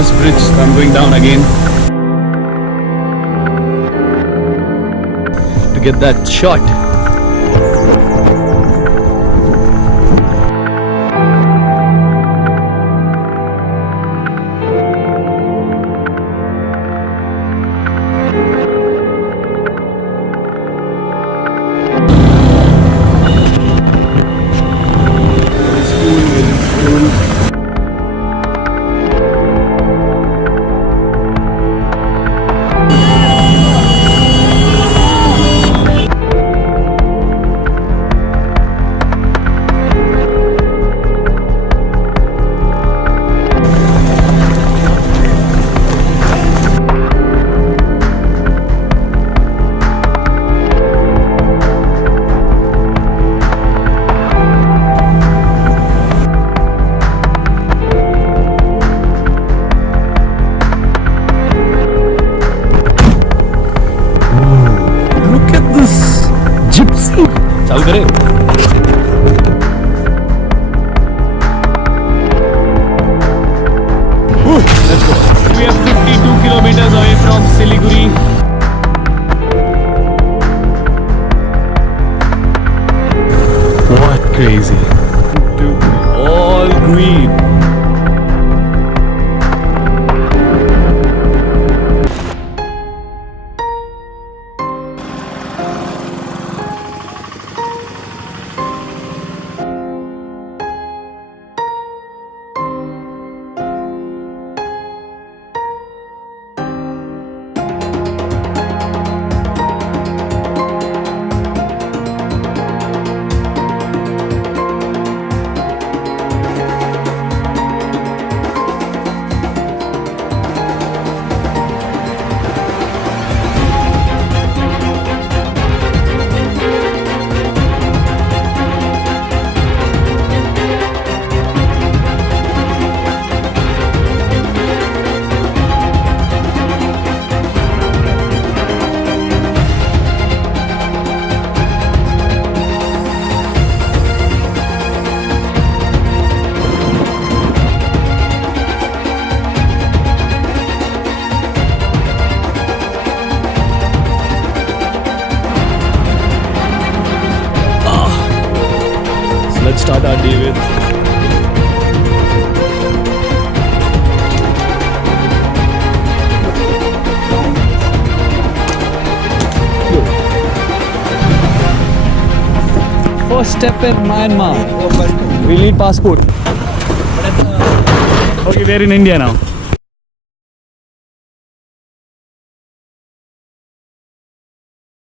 this bridge, so I'm going down again to get that shot. चालू करे let's go. We are 52 kilometers away from Siliguri. What crazy. All green. Let's start our day with first step in Myanmar. We need passport. Okay, we're in India now.